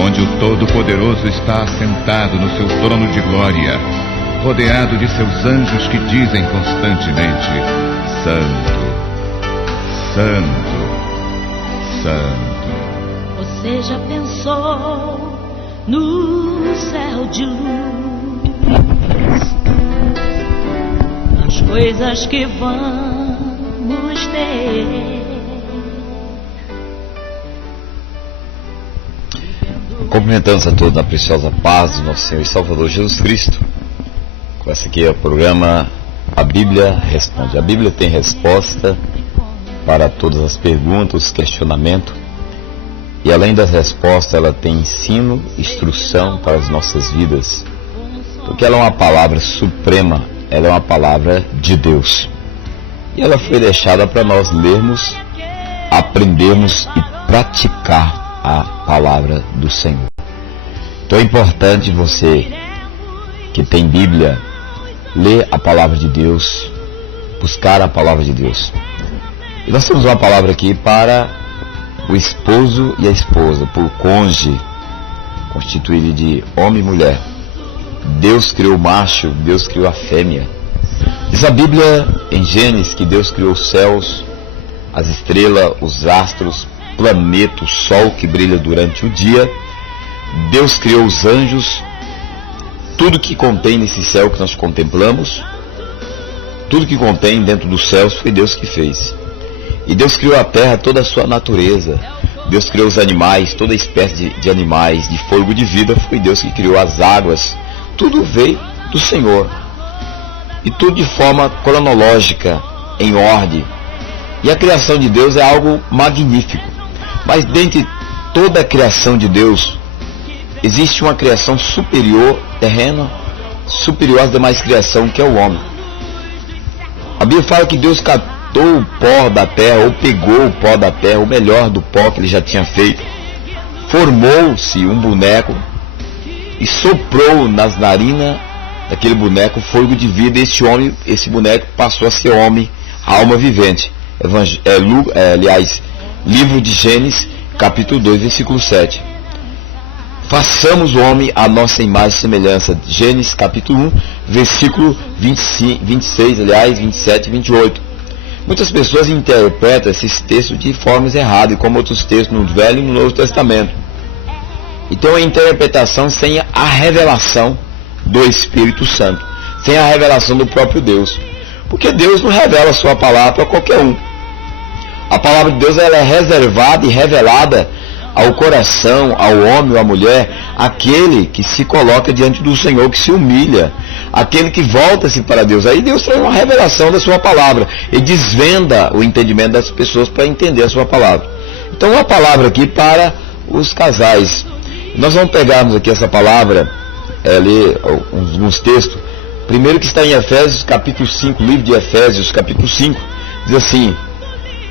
onde o Todo-Poderoso está assentado no seu trono de glória, rodeado de seus anjos que dizem constantemente: Santo, Santo, Santo. Você já pensou no céu de luz, nas coisas que vamos ter? Cumprimentamos a todos na preciosa paz do nosso Senhor e Salvador Jesus Cristo. Começa aqui o programa A Bíblia Responde. A Bíblia tem resposta para todas as perguntas, questionamento. E além das respostas, ela tem ensino, instrução para as nossas vidas. Porque ela é uma palavra suprema, ela é uma palavra de Deus. E ela foi deixada para nós lermos, aprendermos e praticar a palavra do Senhor. Então é importante você que tem Bíblia ler a palavra de Deus, buscar a palavra de Deus. E nós temos uma palavra aqui para o esposo e a esposa, por cônjuge, constituído de homem e mulher. Deus criou o macho, Deus criou a fêmea. Diz a Bíblia em Gênesis que Deus criou os céus, as estrelas, os astros, planeta, o sol que brilha durante o dia. Deus criou os anjos, tudo que contém nesse céu que nós contemplamos, tudo que contém dentro dos céus foi Deus que fez. E Deus criou a terra, toda a sua natureza. Deus criou os animais, toda a espécie de animais, de fôlego de vida, foi Deus que criou as águas. Tudo veio do Senhor. E tudo de forma cronológica, em ordem. E a criação de Deus é algo magnífico. Mas dentre toda a criação de Deus, existe uma criação superior, terrena, superior às demais criações, que é o homem. A Bíblia fala que Deus catou o pó da terra, ou pegou o pó da terra, o melhor do pó que ele já tinha feito, formou-se um boneco e soprou nas narinas daquele boneco fôlego de vida, e esse boneco passou a ser homem, alma vivente. Livro de Gênesis, capítulo 2, versículo 7. Façamos o homem à nossa imagem e semelhança. Gênesis, capítulo 1, versículo 26, 27 e 28. Muitas pessoas interpretam esses textos de formas erradas, como outros textos no Velho e no Novo Testamento. Então a interpretação sem a revelação do Espírito Santo, sem a revelação do próprio Deus. Porque Deus não revela a sua palavra para qualquer um. A palavra de Deus ela é reservada e revelada ao coração, ao homem ou à mulher, aquele que se coloca diante do Senhor, que se humilha, aquele que volta-se para Deus. Aí Deus traz uma revelação da sua palavra e desvenda o entendimento das pessoas para entender a sua palavra. Então uma palavra aqui para os casais. Nós vamos pegarmos aqui essa palavra, ler alguns textos. Primeiro que está em Efésios capítulo 5, livro de Efésios capítulo 5, diz assim: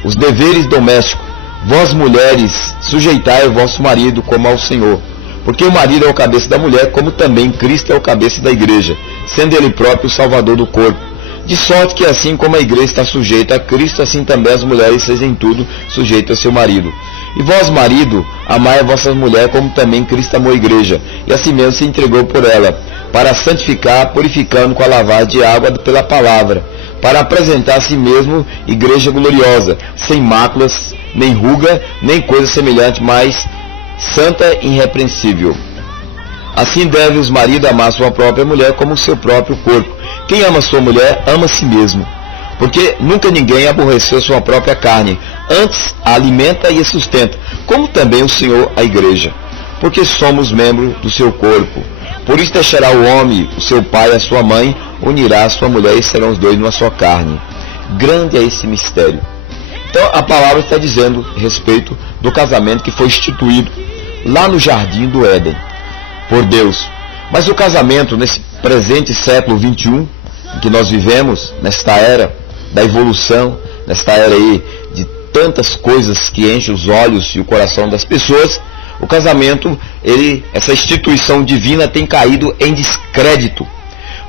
os deveres domésticos, vós mulheres, sujeitai ao vosso marido como ao Senhor, porque o marido é o cabeça da mulher, como também Cristo é o cabeça da igreja, sendo ele próprio o salvador do corpo. De sorte que assim como a igreja está sujeita a Cristo, assim também as mulheres sejam em tudo sujeitas ao seu marido. E vós, marido, amai a vossa mulher, como também Cristo amou a igreja, e assim mesmo se entregou por ela, para santificar, purificando com a lavagem de água pela palavra, para apresentar a si mesmo igreja gloriosa, sem máculas, nem ruga, nem coisa semelhante, mas santa e irrepreensível. Assim deve os maridos amar sua própria mulher como o seu próprio corpo. Quem ama sua mulher, ama a si mesmo. Porque nunca ninguém aborreceu sua própria carne, antes a alimenta e a sustenta, como também o Senhor a igreja. Porque somos membros do seu corpo. Por isso deixará o homem, o seu pai e a sua mãe, unirá a sua mulher e serão os dois numa só carne. Grande é esse mistério. Então a palavra está dizendo a respeito do casamento que foi instituído lá no jardim do Éden por Deus. Mas o casamento nesse presente século 21 em que nós vivemos, nesta era da evolução, nesta era aí de tantas coisas que enchem os olhos e o coração das pessoas, o casamento, essa instituição divina tem caído em descrédito,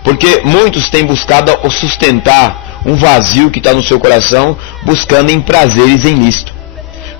porque muitos têm buscado sustentar um vazio que está no seu coração, buscando em prazeres ilícitos,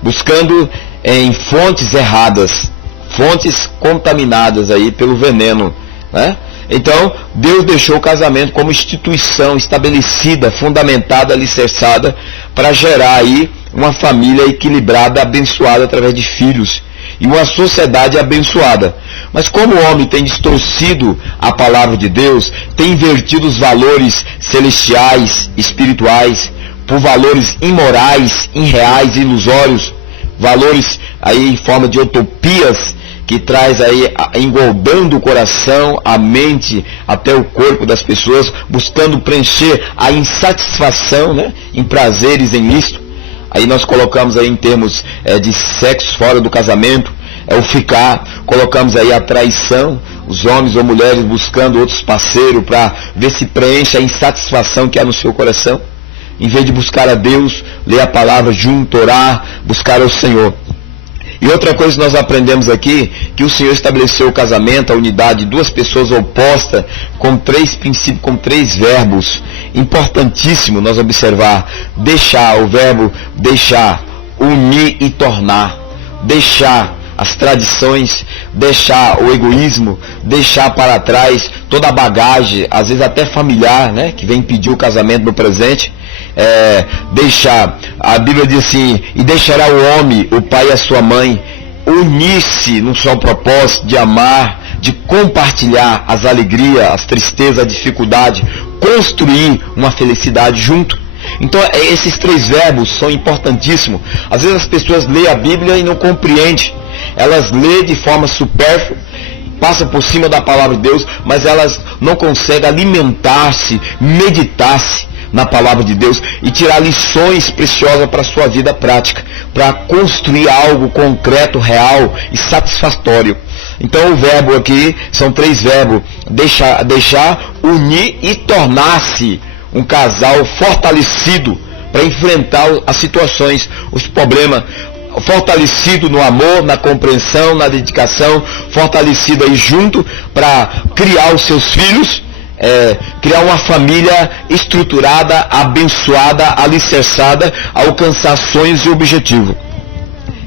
buscando em fontes erradas, fontes contaminadas aí pelo veneno, né? Então, Deus deixou o casamento como instituição estabelecida, fundamentada, alicerçada, para gerar aí uma família equilibrada, abençoada através de filhos, e uma sociedade abençoada. Mas como o homem tem distorcido a palavra de Deus, tem invertido os valores celestiais, espirituais, por valores imorais, irreais, ilusórios, valores aí em forma de utopias, que traz aí, englobando o coração, a mente, até o corpo das pessoas, buscando preencher a insatisfação, né, em prazeres ilícitos. Aí nós colocamos aí em termos de sexo fora do casamento, o ficar, colocamos aí a traição, os homens ou mulheres buscando outros parceiros para ver se preenche a insatisfação que há no seu coração, em vez de buscar a Deus, ler a palavra junto, orar, buscar ao Senhor. E outra coisa que nós aprendemos aqui, que o Senhor estabeleceu o casamento, a unidade de duas pessoas opostas, com 3 princípios, com 3 verbos. Importantíssimo nós observar, deixar, o verbo deixar, unir e tornar, deixar as tradições, deixar o egoísmo, deixar para trás toda a bagagem, às vezes até familiar, né, que vem impedir o casamento no presente. Deixar, a Bíblia diz assim, e deixará o homem, o pai e a sua mãe, unir-se num só propósito de amar, de compartilhar as alegrias, as tristezas, a dificuldade, construir uma felicidade junto. Então esses 3 verbos são importantíssimos. Às vezes as pessoas leem a Bíblia e não compreendem, elas lêem de forma supérflua, passam por cima da palavra de Deus, mas elas não conseguem alimentar-se, meditar-se na palavra de Deus e tirar lições preciosas para a sua vida prática, para construir algo concreto, real e satisfatório. Então o verbo aqui, são 3 verbos, deixar, unir e tornar-se um casal fortalecido para enfrentar as situações, os problemas, fortalecido no amor, na compreensão, na dedicação, fortalecido aí junto para criar os seus filhos, criar uma família estruturada, abençoada, alicerçada, alcançar sonhos e objetivos.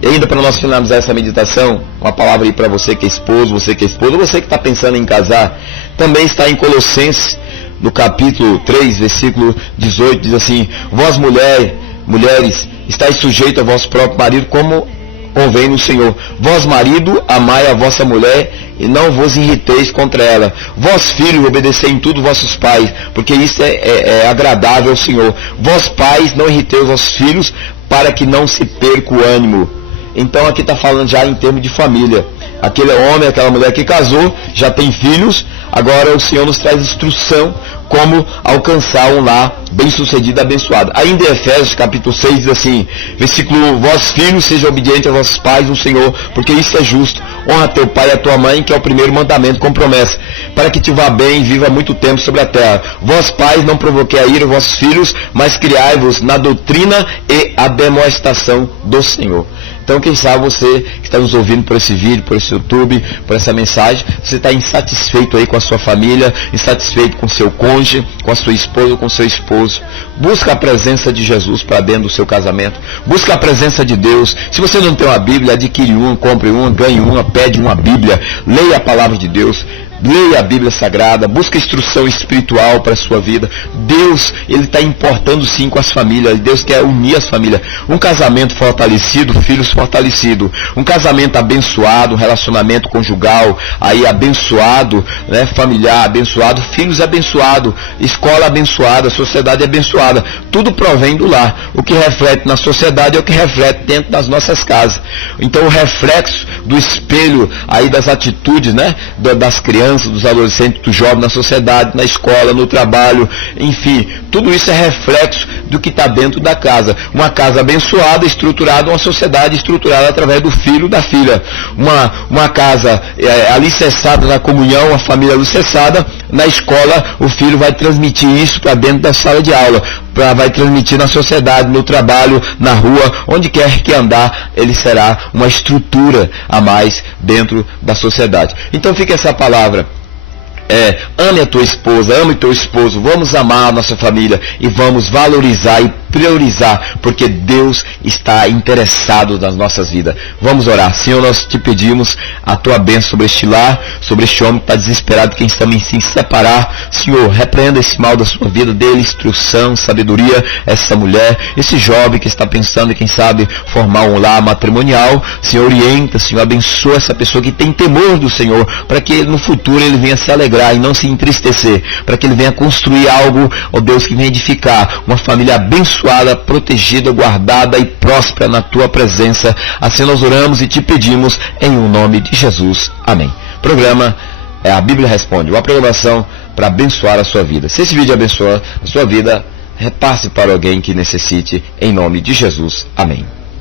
E ainda para nós finalizar essa meditação, uma palavra aí para você que é esposo, você que é esposa, você que está pensando em casar, também está em Colossenses, no capítulo 3, versículo 18, diz assim: vós mulheres, estáis sujeitos a vosso próprio marido, como convém no Senhor. Vós, marido, amai a vossa mulher, e não vos irriteis contra ela. Vós, filhos, obedecei em tudo vossos pais, porque isso é agradável ao Senhor. Vós, pais, não irriteis os vossos filhos, para que não se perca o ânimo. Então aqui está falando já em termos de família. Aquele homem, aquela mulher que casou, já tem filhos, agora o Senhor nos traz instrução como alcançar um lar bem-sucedido e abençoado. Ainda em Efésios capítulo 6 diz assim, versículo: vós filhos, sejam obedientes a vossos pais no Senhor, porque isso é justo. Honra teu pai e a tua mãe, que é o primeiro mandamento com promessa, para que te vá bem e viva muito tempo sobre a terra. Vós pais, não provoquei a ira vossos filhos, mas criai-vos na doutrina e a demonstração do Senhor. Então, quem sabe você que está nos ouvindo por esse vídeo, por esse YouTube, por essa mensagem, você está insatisfeito aí com a sua família, insatisfeito com seu cônjuge, com a sua esposa, com seu esposo. Busca a presença de Jesus para dentro do seu casamento. Busca a presença de Deus. Se você não tem uma Bíblia, adquire uma, compre uma, ganhe uma, pede uma Bíblia. Leia a palavra de Deus. Leia a Bíblia Sagrada, busca instrução espiritual para a sua vida. Deus, Ele está importando sim com as famílias. Deus quer unir as famílias. Um casamento fortalecido, filhos fortalecidos. Um casamento abençoado, um relacionamento conjugal aí abençoado, né, familiar abençoado, filhos abençoados, escola abençoada, sociedade abençoada. Tudo provém do lar. O que reflete na sociedade é o que reflete dentro das nossas casas. Então o reflexo do espelho aí das atitudes, né, das crianças, dos adolescentes, dos jovens na sociedade, na escola, no trabalho, enfim, tudo isso é reflexo do que está dentro da casa. Uma casa abençoada, estruturada, uma sociedade estruturada através do filho, da filha. Uma casa alicerçada na comunhão, uma família alicerçada, na escola o filho vai transmitir isso para dentro da sala de aula, vai transmitir na sociedade, no trabalho, na rua, onde quer que andar, ele será uma estrutura a mais dentro da sociedade. Então fica essa palavra. Ame a tua esposa, ame o teu esposo, vamos amar a nossa família e vamos valorizar e priorizar, porque Deus está interessado nas nossas vidas. Vamos orar. Senhor, nós te pedimos a tua bênção sobre este lar, sobre este homem que está desesperado, quem está em se separar. Senhor, repreenda esse mal da sua vida, dê instrução, sabedoria a essa mulher, esse jovem que está pensando em, quem sabe, formar um lar matrimonial. Senhor, orienta, Senhor, abençoa essa pessoa que tem temor do Senhor, para que no futuro ele venha se alegrar e não se entristecer, para que ele venha construir algo, ó Deus, que venha edificar uma família abençoada, protegida, guardada e próspera na tua presença. Assim nós oramos e te pedimos em o nome de Jesus. Amém. Programa é a Bíblia Responde, uma programação para abençoar a sua vida. Se esse vídeo abençoa a sua vida, repasse para alguém que necessite, em nome de Jesus. Amém.